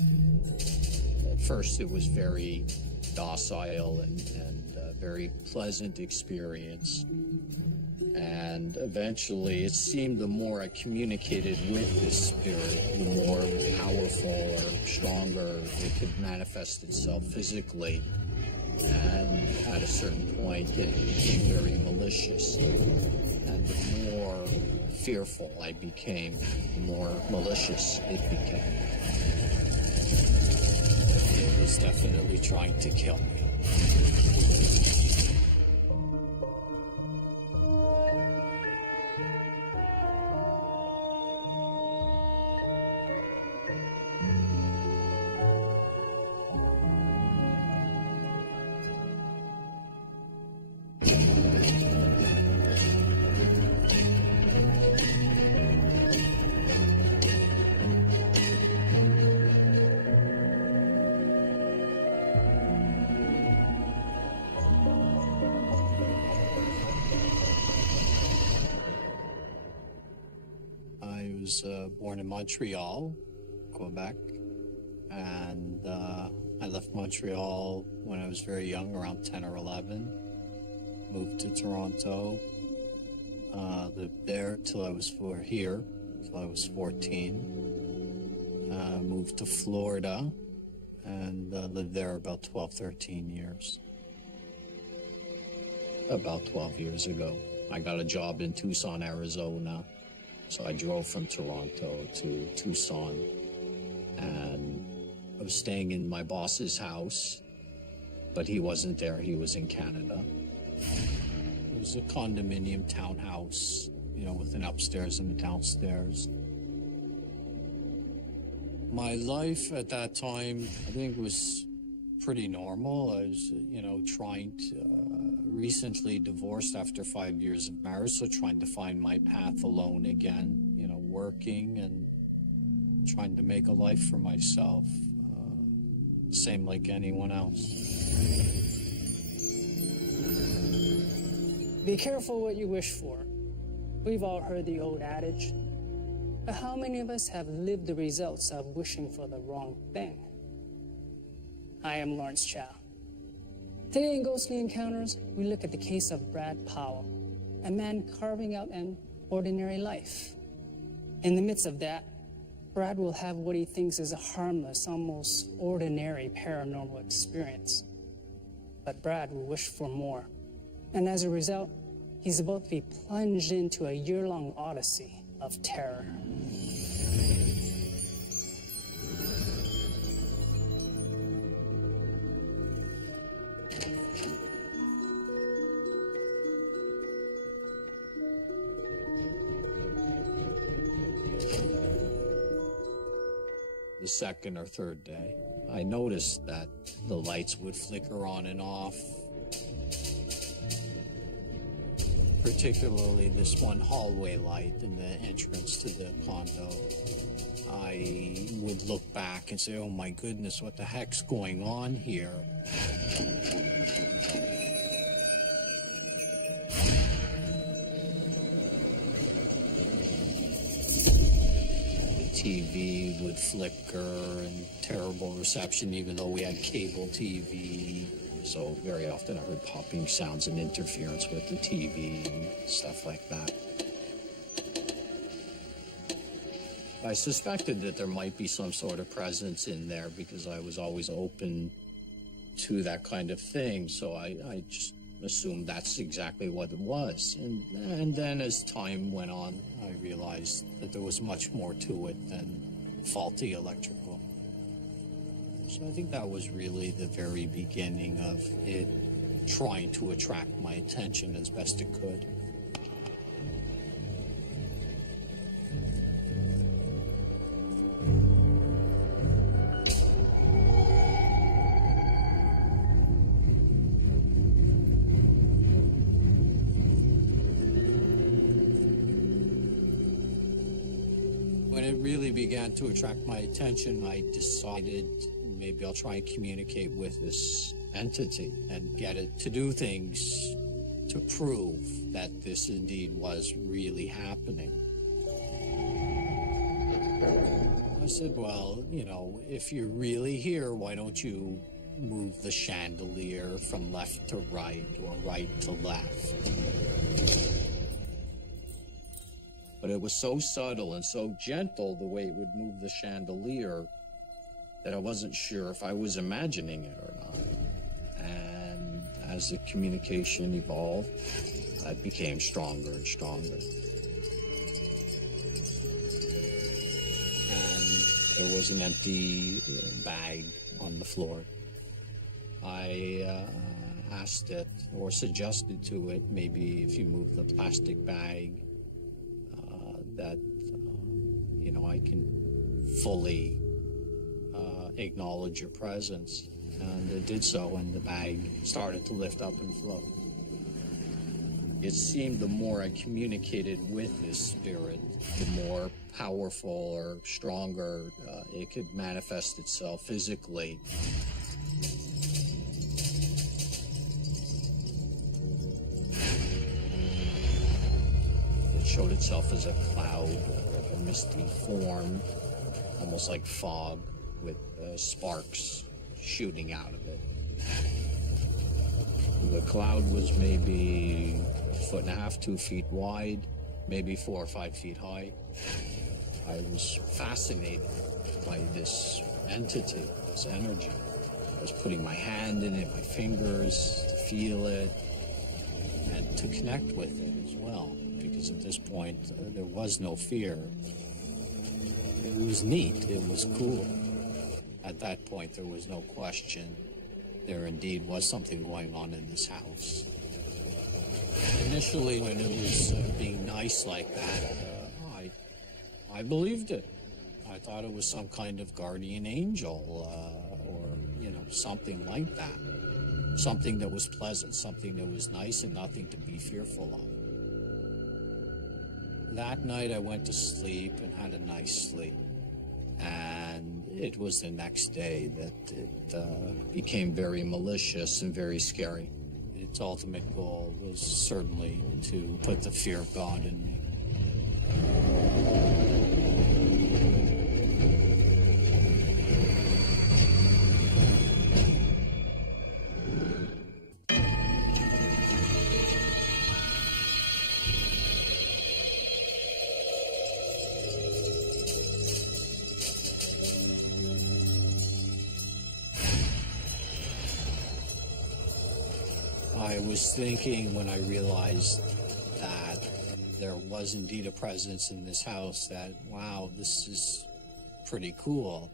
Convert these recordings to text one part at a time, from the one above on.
At first, it was very docile and very pleasant experience. And eventually, it seemed the more I communicated with this spirit, the more powerful or stronger it could manifest itself physically. And at a certain point, it became very malicious. And the more fearful I became, the more malicious it became. It was definitely trying to kill me. I was born in Montreal, Quebec, and I left Montreal when I was very young, around 10 or 11. Moved to Toronto, lived there till I was till I was 14. Moved to Florida and lived there about 12, 13 years. About 12 years ago, I got a job in Tucson, Arizona. So I drove from Toronto to Tucson, and I was staying in my boss's house, but he wasn't there. He was in Canada. It was a condominium townhouse, with an upstairs and a downstairs. My life at that time, I think, was pretty normal. I was, trying to, recently divorced after 5 years of marriage, so trying to find my path alone again, working and trying to make a life for myself, same like anyone else. Be careful what you wish for. We've all heard the old adage, but how many of us have lived the results of wishing for the wrong thing? I am Lawrence Chow. Today in Ghostly Encounters, we look at the case of Brad Powell, a man carving out an ordinary life. In the midst of that, Brad will have what he thinks is a harmless, almost ordinary paranormal experience. But Brad will wish for more. And as a result, he's about to be plunged into a year-long odyssey of terror. The second or third day, I noticed that the lights would flicker on and off. Particularly this one hallway light in the entrance to the condo. I would look back and say, oh my goodness, what the heck's going on here? TV would flicker and terrible reception, even though we had cable TV. So very often I heard popping sounds and interference with the TV and stuff like that. I suspected that there might be some sort of presence in there because I was always open to that kind of thing. So I just assumed that's exactly what it was. And then as time went on, I realized that there was much more to it than faulty electrical. So I think that was really the very beginning of it trying to attract my attention as best it could. When it really began to attract my attention, I decided maybe I'll try and communicate with this entity and get it to do things to prove that this indeed was really happening. I said, well, you know, if you're really here, why don't you move the chandelier from left to right or right to left? But it was so subtle and so gentle the way it would move the chandelier that I wasn't sure if I was imagining it or not. And as the communication evolved, it became stronger and stronger. And there was an empty bag on the floor. I asked it or suggested to it, maybe if you move the plastic bag, that, you know, I can fully acknowledge your presence. And it did so, and the bag started to lift up and float. It seemed the more I communicated with this spirit, the more powerful or stronger it could manifest itself physically. It showed itself as a cloud, like a misty form, almost like fog, with sparks shooting out of it. The cloud was maybe 1.5 to 2 feet wide, maybe 4 or 5 feet high. I was fascinated by this entity, this energy. I was putting my hand in it, my fingers, to feel it, and to connect with it as well, because at this point, there was no fear. It was neat, it was cool. At that point, there was no question. There indeed was something going on in this house. Initially, when it was being nice like that, I believed it. I thought it was some kind of guardian angel, or, you know, something like that. Something that was pleasant, something that was nice and nothing to be fearful of. That night, I went to sleep and had a nice sleep. And it was the next day that it became very malicious and very scary. Its ultimate goal was certainly to put the fear of God in me. I was thinking when I realized that there was indeed a presence in this house that, wow, this is pretty cool,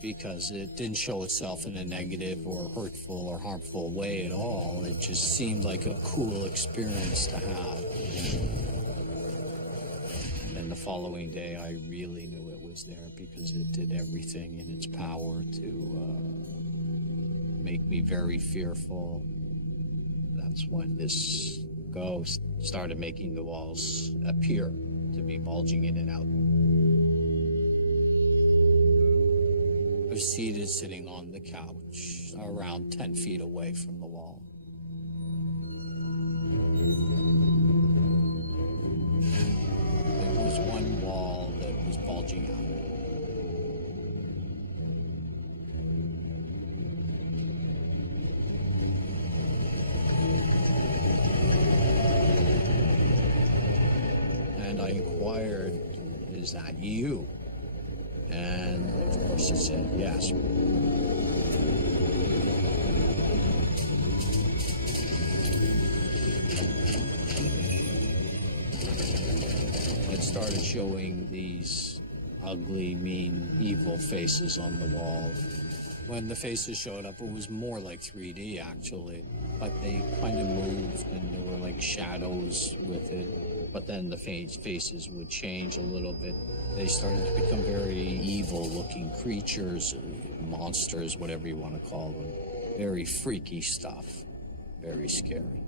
because it didn't show itself in a negative or hurtful or harmful way at all. It just seemed like a cool experience to have. And then the following day, I really knew it was there because it did everything in its power to make me very fearful. That's when this ghost started making the walls appear to be bulging in and out. I was seated, sitting on the couch, around 10 feet away from the wall. There was one wall that was bulging out. And I inquired, "Is that you?" And of course it said yes. It started showing these ugly, mean, evil faces on the wall. When the faces showed up, it was more like 3D actually, but they kind of moved and there were like shadows with it. But then the faces would change a little bit. They started to become very evil-looking creatures, monsters, whatever you want to call them. Very freaky stuff. Very scary.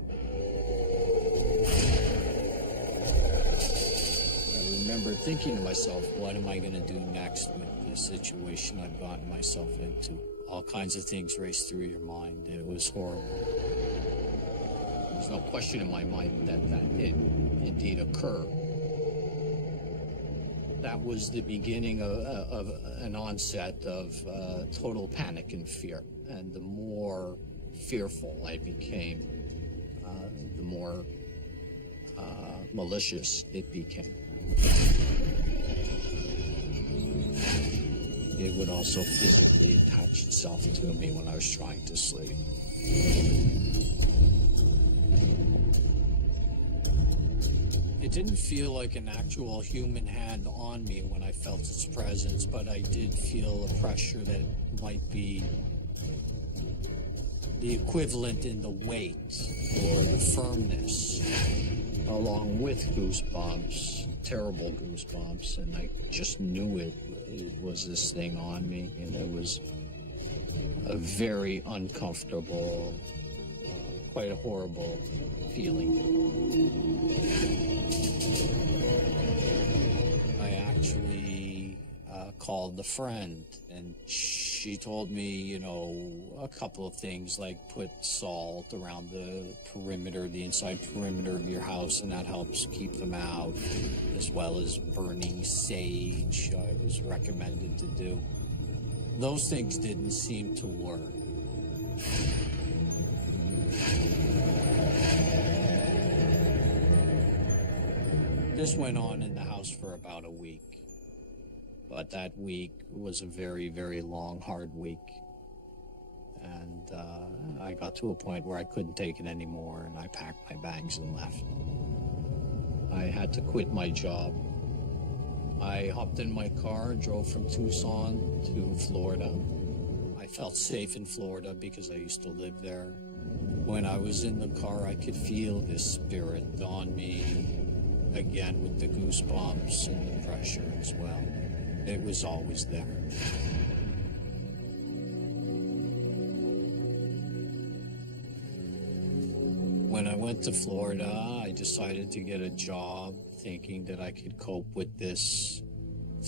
I remember thinking to myself, what am I going to do next with this situation I've gotten myself into? All kinds of things raced through your mind. It was horrible. There's no question in my mind that that did indeed occur. That was the beginning of an onset of total panic and fear. And the more fearful I became, the more malicious it became. It would also physically attach itself to me when I was trying to sleep. It didn't feel like an actual human hand on me when I felt its presence, but I did feel a pressure that might be the equivalent in the weight or the firmness, along with goosebumps, terrible goosebumps, and I just knew it was this thing on me, and it was a very uncomfortable, quite a horrible feeling. I actually called a friend, and she told me, you know, a couple of things, like put salt around the perimeter, the inside perimeter of your house, and that helps keep them out, as well as burning sage, it was recommended to do. Those things didn't seem to work. This went on in the house for about a week. But that week was a very, very long, hard week. And I got to a point where I couldn't take it anymore, and I packed my bags and left. I had to quit my job. I hopped in my car and drove from Tucson to Florida. I felt safe in Florida because I used to live there. When I was in the car, I could feel this spirit on me, again with the goosebumps and the pressure as well. It was always there. When I went to Florida, I decided to get a job thinking that I could cope with this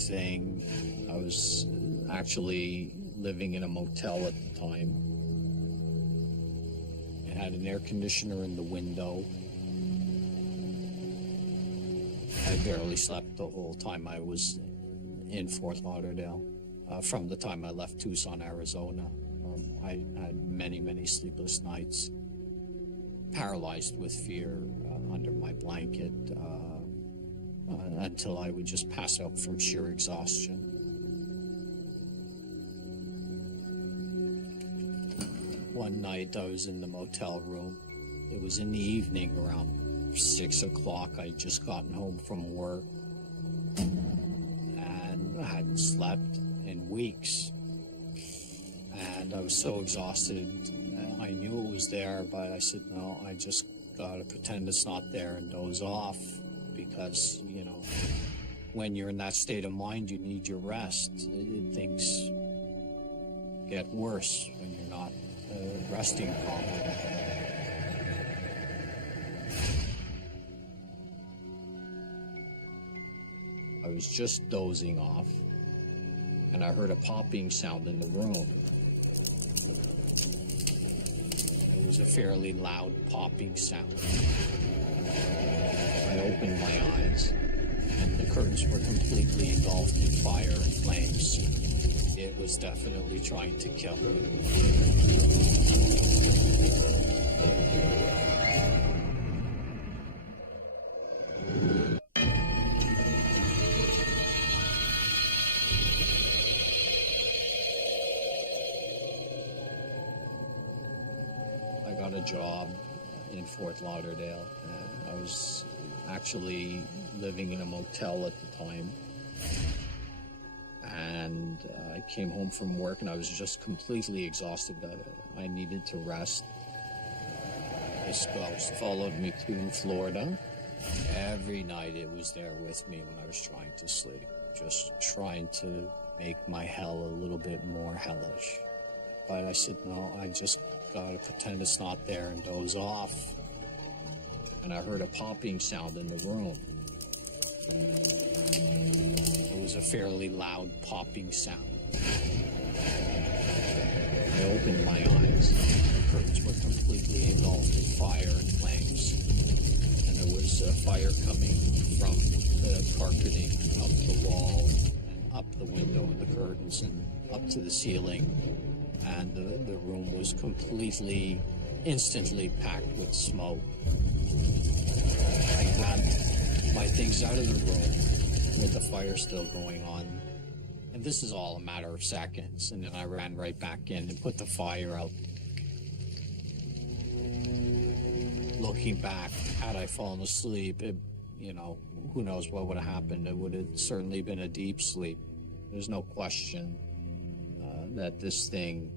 thing. I was actually living in a motel at the time. It had an air conditioner in the window. I barely slept the whole time I was in Fort Lauderdale. From the time I left Tucson, Arizona, I had many, many sleepless nights, paralyzed with fear under my blanket until I would just pass out from sheer exhaustion. One night I was in the motel room. It was in the evening, around 6 o'clock. I'd just gotten home from work, and I hadn't slept in weeks. And I was so exhausted. I knew it was there, but I said, no, I just gotta pretend it's not there and doze off, because, you know, when you're in that state of mind, you need your rest. Things get worse when you're not resting properly. I was just dozing off, and I heard a popping sound in the room. It was a fairly loud popping sound. I opened my eyes, and the curtains were completely engulfed in fire and flames. It was definitely trying to kill me. I got a job in Fort Lauderdale. I was actually living in a motel at the time. And I came home from work, and I was just completely exhausted. I needed to rest. My spouse followed me to Florida. Every night it was there with me when I was trying to sleep, just trying to make my hell a little bit more hellish. But I said, no, I just gotta pretend it's not there and doze off. And I heard a popping sound in the room. It was a fairly loud popping sound. I opened my eyes. The curtains were completely engulfed in fire and flames. And there was fire coming from the carpeting, up the wall, and up the window and the curtains, and up to the ceiling. And the room was completely, instantly packed with smoke. I grabbed my things out of the room with the fire still going on. And this is all a matter of seconds. And then I ran right back in and put the fire out. Looking back, had I fallen asleep, who knows what would have happened. It would have certainly been a deep sleep. There's no question that this thing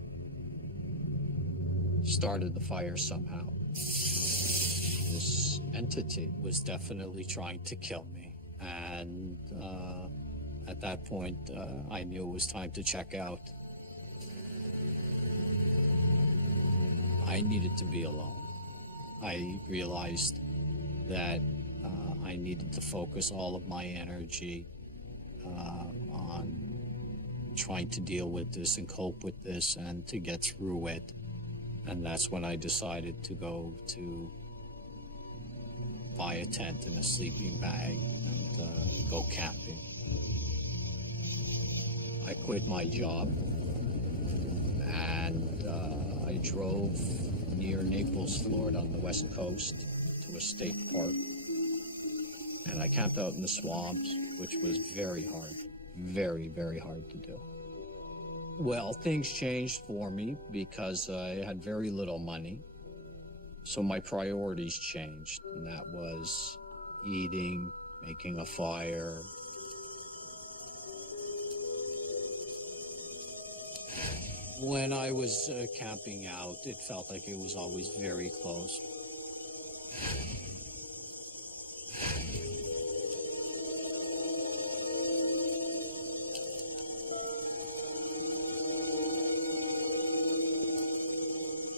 started the fire somehow. This entity was definitely trying to kill me. And at that point, I knew it was time to check out. I needed to be alone. I realized that I needed to focus all of my energy on trying to deal with this and cope with this and to get through it. And that's when I decided to go to buy a tent and a sleeping bag and go camping. I quit my job and I drove near Naples, Florida on the west coast to a state park. And I camped out in the swamps, which was very hard, very, very hard to do. Well, things changed for me because I had very little money. So my priorities changed, and that was eating, making a fire. When I was camping out, it felt like it was always very close.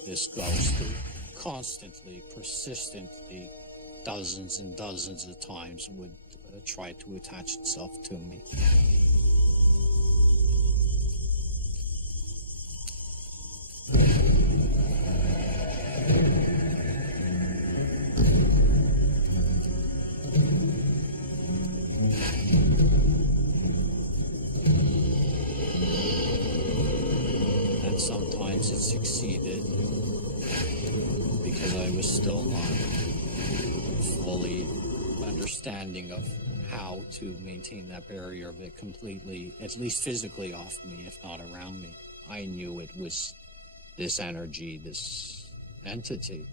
This ghost constantly, persistently, dozens and dozens of times would try to attach itself to me. And sometimes it succeeded because I was still not fully understanding of how to maintain that barrier of it completely, at least physically off me, if not around me. I knew it was this energy, this entity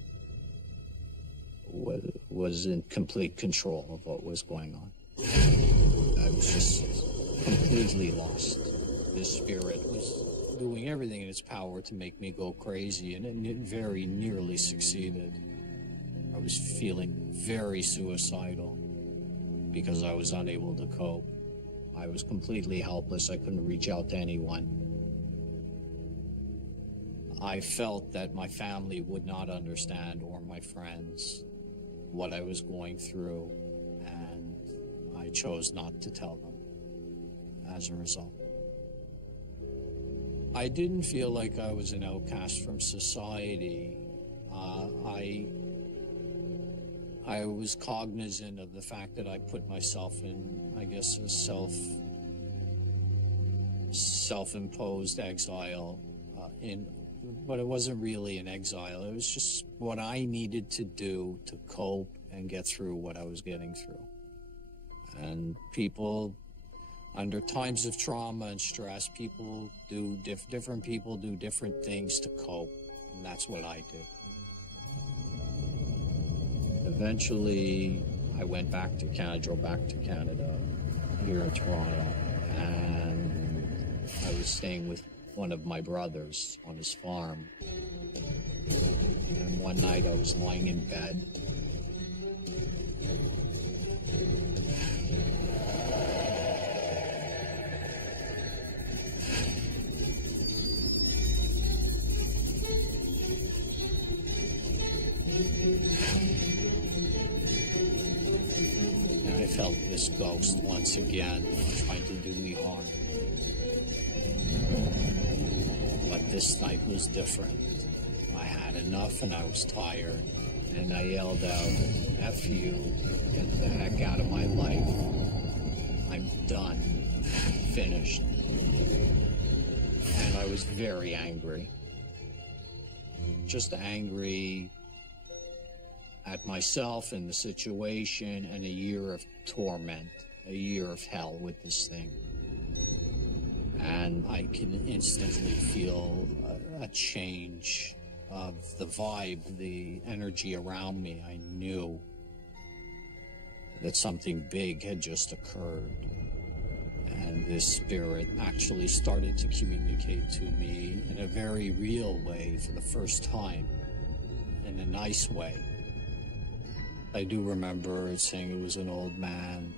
was in complete control of what was going on. I was just completely lost. This spirit was doing everything in its power to make me go crazy, and it very nearly succeeded. I was feeling very suicidal because I was unable to cope. I was completely helpless. I couldn't reach out to anyone. I felt that my family would not understand, or my friends, what I was going through, and I chose not to tell them as a result. I didn't feel like I was an outcast from society. I was cognizant of the fact that I put myself in, I guess, a self-imposed exile, but it wasn't really an exile. It was just what I needed to do to cope and get through what I was getting through. And people, under times of trauma and stress, people do different people do different things to cope, and that's what I did. Eventually, I went back to Canada, drove back to Canada, here in Toronto, and I was staying with one of my brothers on his farm. And one night I was lying in bed. And I felt this ghost once again trying to do me harm. But this night was different. I had enough and I was tired. And I yelled out, "F you, get the heck out of my life." done, finished. And I was very angry. Just angry at myself and the situation, and a year of torment, a year of hell with this thing. And I can instantly feel a change of the vibe, the energy around me. I knew that something big had just occurred. And this spirit actually started to communicate to me in a very real way for the first time, in a nice way. I do remember saying it was an old man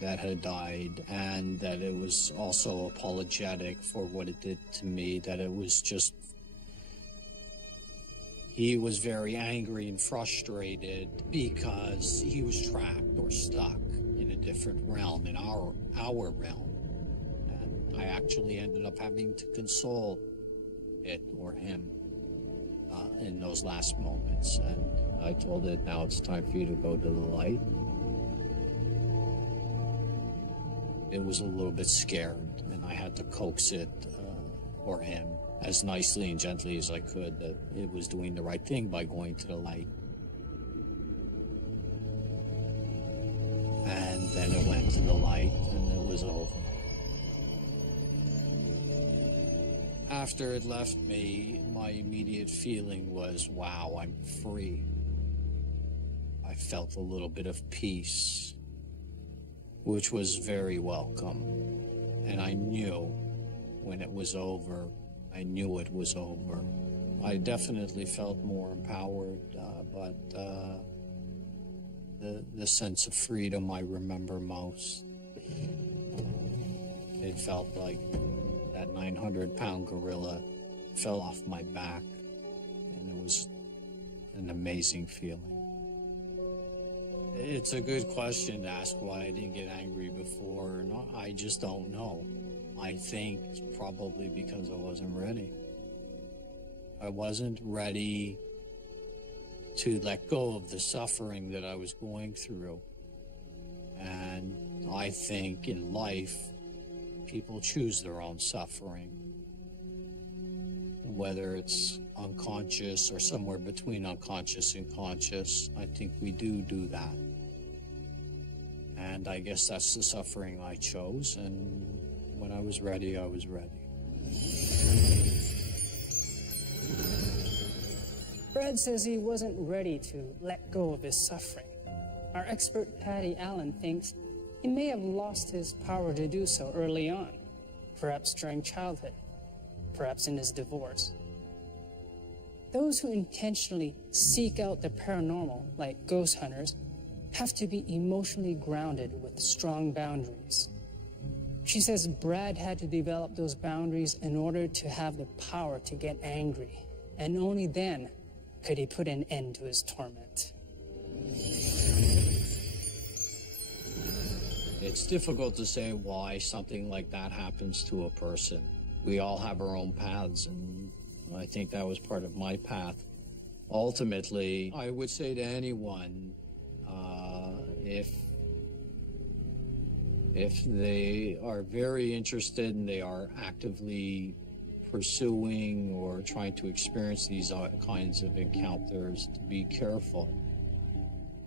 that had died, and that it was also apologetic for what it did to me, that it was just, he was very angry and frustrated because he was trapped or stuck in a different realm, in our realm. And I actually ended up having to console it or him in those last moments. And I told it, now it's time for you to go to the light. It was a little bit scared, and I had to coax it, or him, as nicely and gently as I could, that it was doing the right thing by going to the light. And then it went to the light, and it was over. After it left me, my immediate feeling was, wow, I'm free. I felt a little bit of peace, which was very welcome. And I knew when it was over, I knew it was over. I definitely felt more empowered, but the sense of freedom I remember most. It felt like that 900-pound gorilla fell off my back, and it was an amazing feeling. It's a good question to ask why I didn't get angry before. And I just don't know. I think it's probably because I wasn't ready. I wasn't ready to let go of the suffering that I was going through. And I think in life, people choose their own suffering. Whether it's unconscious or somewhere between unconscious and conscious, I think we do that. And I guess that's the suffering I chose, and when I was ready, I was ready. Brad says he wasn't ready to let go of his suffering. Our expert Patty Allen thinks he may have lost his power to do so early on, perhaps during childhood, perhaps in his divorce. Those who intentionally seek out the paranormal, like ghost hunters, have to be emotionally grounded with strong boundaries. She says Brad had to develop those boundaries in order to have the power to get angry, and only then could he put an end to his torment. It's difficult to say why something like that happens to a person. We all have our own paths, and I think that was part of my path. Ultimately, I would say to anyone, if they are very interested and they are actively pursuing or trying to experience these kinds of encounters, to be careful.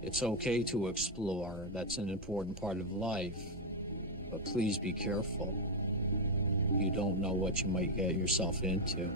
It's okay to explore. That's an important part of life. But please be careful. You don't know what you might get yourself into.